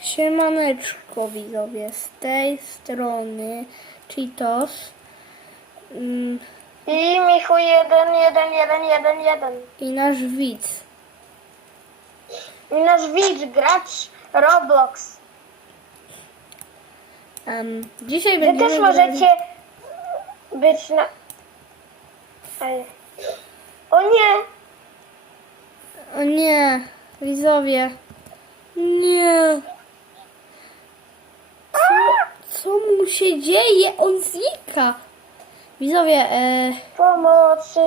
Siemaneczko widzowie, z tej strony Cheetos mm, I Michu 1, 1, 1, 1, 1. i nasz widz. I nasz widz, gracz Roblox. Em, dzisiaj Wy będziemy też możecie być na... Ej. O nie! O nie, widzowie. Nie. Co, mu się dzieje? On znika. Widzowie, e, Pomocy!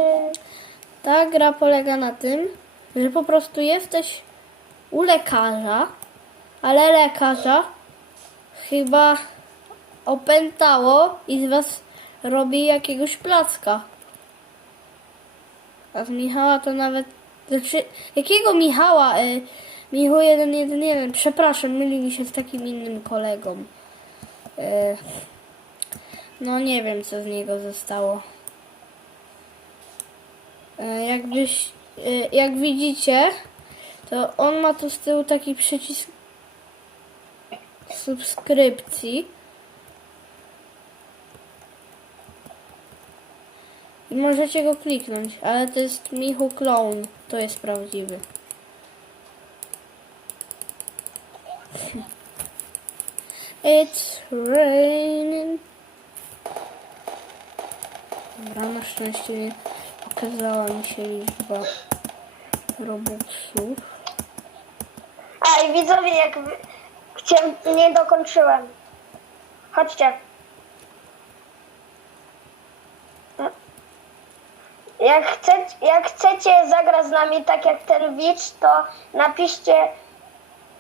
Ta gra polega na tym, że po prostu jesteś u lekarza, ale lekarza chyba opętało i z was robi jakiegoś placka. A z Michała to nawet... Znaczy, jakiego Michała? Y, Michał 111, przepraszam, myli mi się z takim innym kolegą. No nie wiem, co z niego zostało. E, Jakbyś, e, jak widzicie, to on ma tu z tyłu taki przycisk subskrypcji. I możecie go kliknąć, ale to jest Michu Clown, to jest prawdziwy. It's raining. Dobra, na szczęście nie pokazała mi się liczba robuxów. A i widzowie, jak wy... Chciałem, nie dokończyłem. Chodźcie. Jak chcecie, jak chcecie zagrać z nami tak jak ten widz, to napiszcie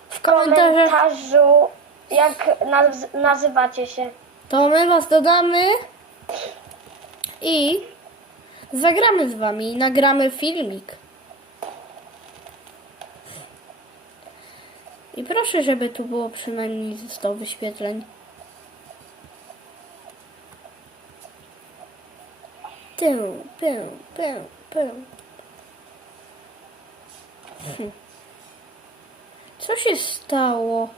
W w komentarzach komentarzu, jak naz nazywacie się. to my was dodamy i zagramy z wami i nagramy filmik. I proszę, żeby tu było przynajmniej 100 wyświetleń. Pę, pę, pę. Hm. Co się stało?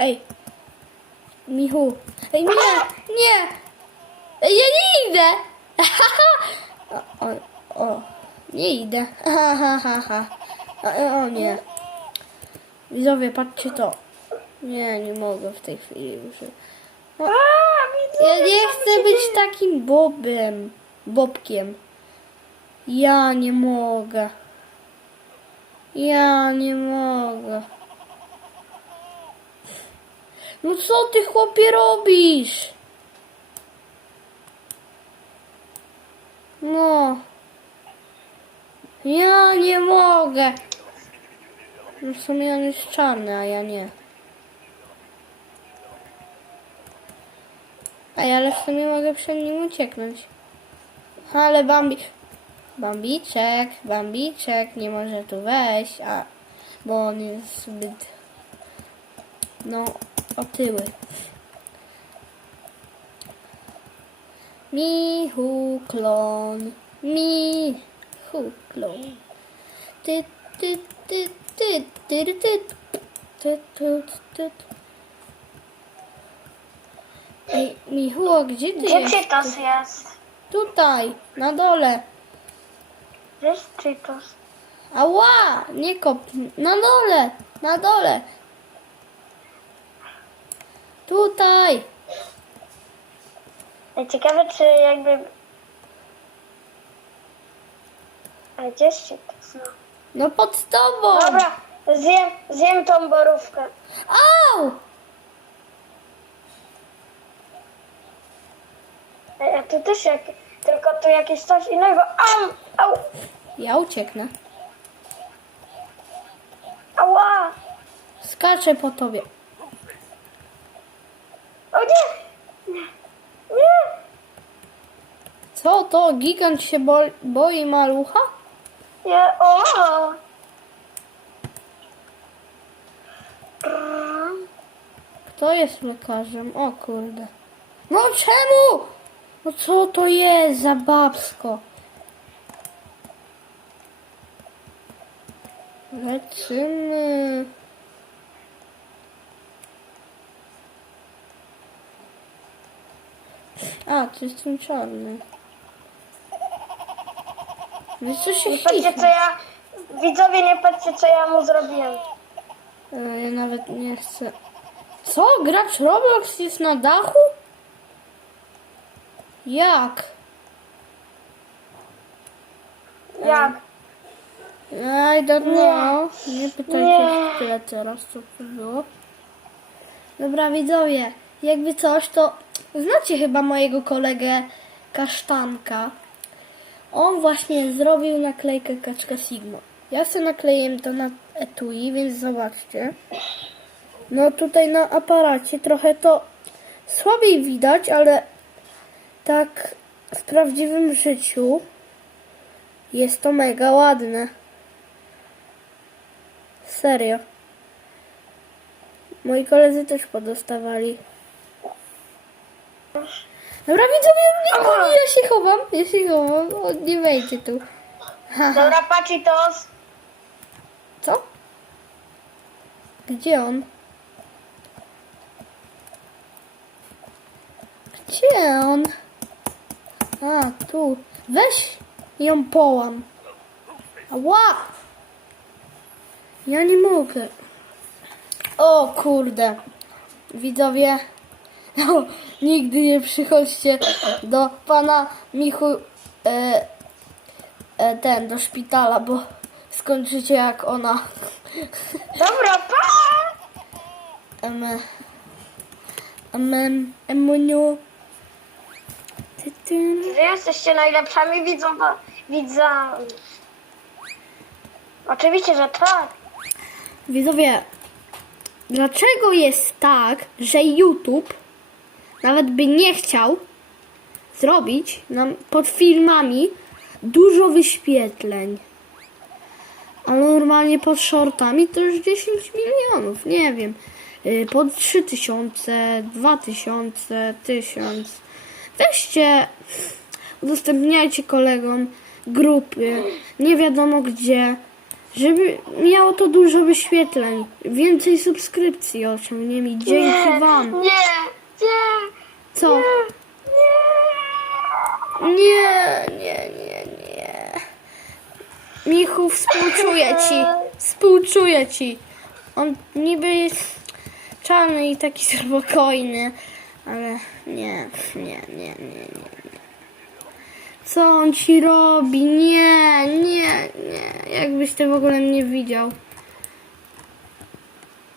Ej. Michu. Ej, nie, nie. Ej, ja nie idę. o, o, o, nie idę. Ha, ha, ha, ha. O, o nie. Widzowie, patrzcie to. Nie, nie mogę w tej chwili już. O, ja nie chcę być takim bobem. Bobkiem. Ja nie mogę. Ja nie mogę. No co ty chłopie robisz? No. Ja nie mogę. No w sumie on jest czarny, a ja nie. Ej, ale w sumie mogę przed nim ucieknąć. Ale Bambi... Bambiczek, Bambiczek nie może tu wejść, a... Bo on jest zbyt... No, otyły. Michu klon, Michu klon. Ty, ty, ty, ty, ty, ty, ty, ty, ty, ty. Ej, Michu, a gdzie ty Gdzie jesteś? Cheetos jest? Tutaj, na dole. Gdzie jest Cheetos? Ała, nie kop. Na dole, na dole. Tutaj. Ej, Ciekawe, czy jakby... A gdzie jest Cheetos? No. No pod tobą. Dobra, zjem, zjem tą borówkę. Au! Ej, a tu też jak... Tylko tu jakieś coś innego. Au! Au! Ja ucieknę. Ała! Skaczę po tobie. O nie! Nie! Nie! Co to? Gigant się bo boi malucha? Nie! O! Kto jest lekarzem? O kurde. No czemu? No co to jest za babsko? Lecimy. A, to jest ten czarny. Wiesz co się Nie patrzcie co ja... Widzowie, nie patrzcie co ja mu zrobiłem. E, Ja nawet nie chcę. Co? Gracz Roblox jest na dachu? Jak? Jak? I don't know. Nie pytajcie Nie. tyle teraz, co to było. Dobra, widzowie, jakby coś, to znacie chyba mojego kolegę Kasztanka. On właśnie zrobił naklejkę Kaczka Sigma. Ja sobie nakleiłem to na etui, więc zobaczcie. No tutaj na aparacie trochę to słabiej widać, ale tak w prawdziwym życiu jest to mega ładne. Serio. Moi koledzy też podostawali. Dobra, widzowie, nie, nie, ja się chowam, ja się chowam, on nie wejdzie tu. Dobra, Pachitos. Co? Gdzie on? Gdzie on? A, tu. Weź ją połam. Ała! Ja nie mogę. O kurde. Widzowie, o, nigdy nie przychodźcie do pana Michu e, e, ten, do szpitala, bo skończycie jak ona. Dobra, pa! Em, em, emuniu. Ty, ty. Wy jesteście najlepszymi widzowa... widzami. Oczywiście, że tak. Widzowie, dlaczego jest tak, że YouTube nawet by nie chciał zrobić nam pod filmami dużo wyświetleń? A normalnie pod shortami to już 10 milionów, nie wiem. Y, Pod 3000, 2000, 1000. Weźcie, udostępniajcie kolegom grupy, nie wiadomo gdzie, żeby miało to dużo wyświetleń, więcej subskrypcji osiągniemy. Dzięki Wam. Nie, nie, Co? nie. Nie, nie, nie, nie. Michu, współczuję ci. Współczuję ci. On niby jest czarny i taki spokojny, ale nie, nie, nie, nie, nie. Co on ci robi? Nie, nie, nie. Jakbyś ty w ogóle mnie widział.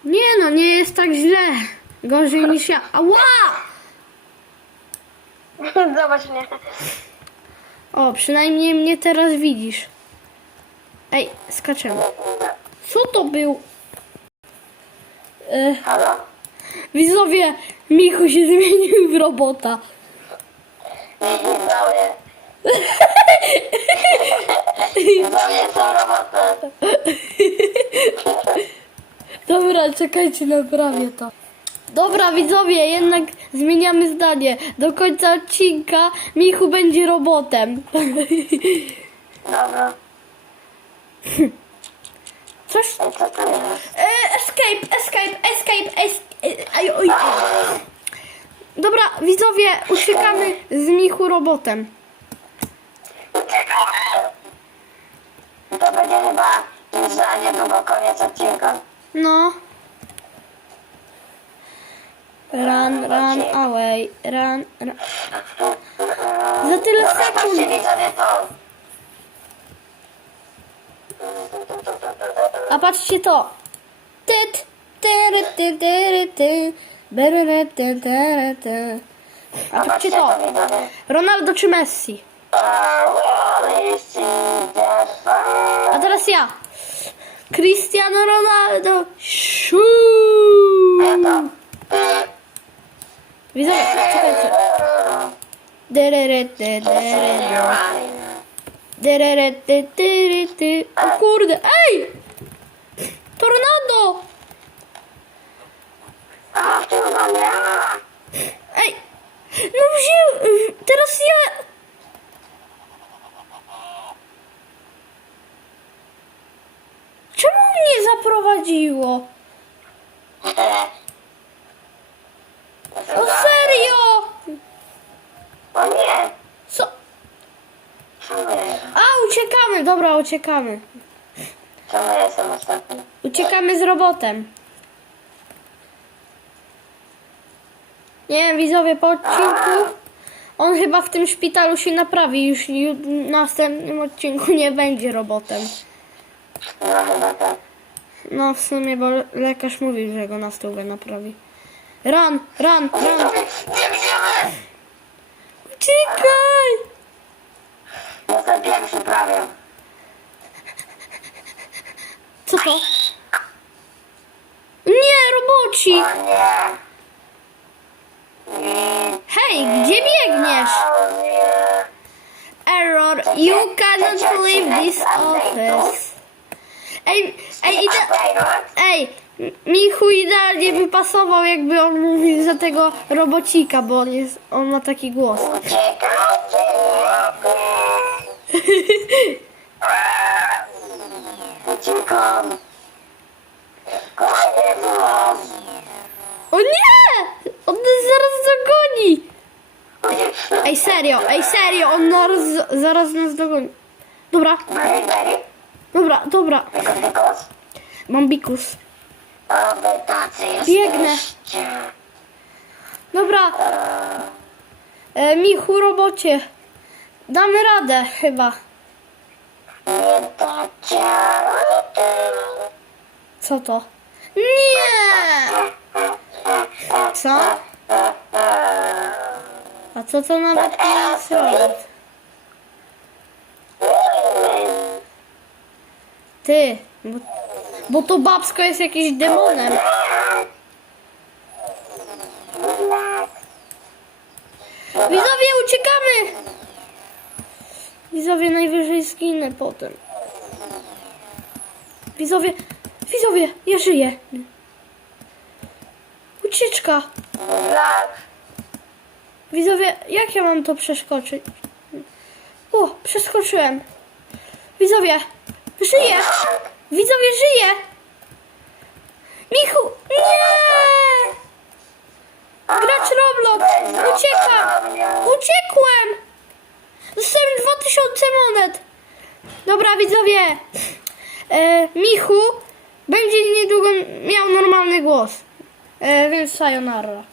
Nie no, nie jest tak źle. Gorzej niż ja. Ała! Zobacz mnie. O, przynajmniej mnie teraz widzisz. Ej, skaczemy. Co to był? E, Halo? widzowie, Michu się zmienił w robota. Widzowie. Widzowie są robotę. Dobra, czekajcie, naprawię to. Dobra, widzowie, jednak zmieniamy zdanie. Do końca odcinka Michu będzie robotem. Dobra. Coś... Co to jest? E, escape, escape, escape, escape. Aj, oj. Dobra, widzowie, uciekamy z Michu robotem. To będzie chyba za niedługo koniec odcinka. No. Run, run away, run, run. Za tyle sekund. A patrzcie to. Tyt, tyry, ty, tyry, ty. Beryry, ty, tyry, ty. A patrzcie to. Ronaldo czy Messi? A teraz ja. Cristiano Ronaldo. Siu. Widzowie, czekajcie. O kurde, ej! To Ronaldo! Ej! No wziął... Teraz ja... Czemu zaprowadziło? O serio? O nie! Co? Czemu ja, A, uciekamy, dobra, uciekamy. czemu ja jestem ostatni? Uciekamy z robotem. Nie wiem, widzowie, po odcinku on chyba w tym szpitalu się naprawi. Już ju- w następnym odcinku nie będzie robotem. No chyba tak. No w sumie, bo le- lekarz mówił, że go na stówę naprawi. Run, run, run. Biegniemy! Uciekaj! Jestem pierwszy prawie. Co to? Nie, roboci! Hej, gdzie biegniesz? Error, you cannot leave this office. Ej, ej. Ej, Michu idealnie by pasował, jakby on mówił za tego robocika, bo on, jest, on ma taki głos. Uciekajcie! Uciekam! Koniec was! O nie! On nas zaraz dogoni! Ej, serio, ej, serio, on nas, zaraz nas dogoni. Dobra, dobra, dobra. Mam bikus. Biegnę. Dobra. E, Michu, robocie. Damy radę, chyba. Co to? Nie! Co? A co to nawet nie jest? Ty, bo, bo to babsko jest jakimś demonem. Widzowie, uciekamy! Widzowie, najwyżej zginę potem. Widzowie, widzowie, ja żyję. Ucieczka. Widzowie, jak ja mam to przeskoczyć? O, przeskoczyłem. Widzowie, żyję. Widzowie, żyję. Michu, nie! Gracz Roblox, uciekam. Uciekłem. Dostałem 2000 monet. Dobra, widzowie. E, Michu będzie niedługo miał normalny głos. E, więc sayonara.